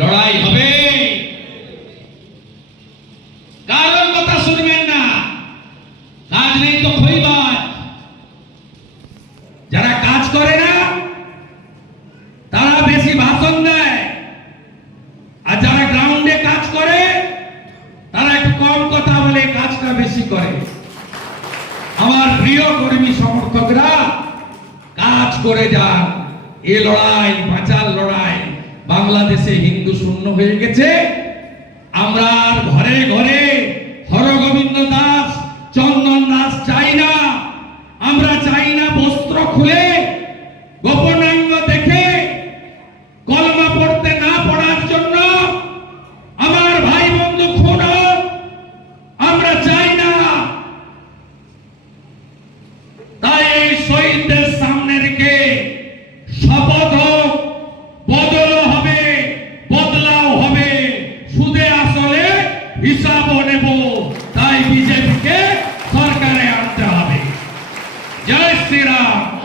লড়াই হবে। কারোর কথা শুনবেন না, কাজ নেই তো খইবাজ। যারা কাজ করে না তারা বেশি ভাষণ দেয়, আর যারা গ্রাউন্ডে কাজ করে তারা একটু কম কথা বলে, কাজটা বেশি করে। আমার প্রিয় কর্মী সমর্থকরা, কাজ করে যান। এ লড়াই বাঁচার লড়াই। বাংলাদেশে হিন্দু শূন্য হয়ে গেছে। আমরা আর ঘরে ঘরে হরগোবিন্দ দাস, চন্দন দাস চাই না। আমরা চাই না বস্ত্র খুলে, গোপনাঙ্গ দেখে, কলমা পড়তে না পড়ার জন্য আমার ভাই বন্ধু খুন হোক। আমরা চাই না। তাই এই শহীদদের সামনে রেখে শপথ হোক, বদলও হবে, বদলাও হবে, সুদে আসলে হিসাবও নেব। তাই বিজেপিকে সরকারে আনতে হবে। জয় শ্রীরাম।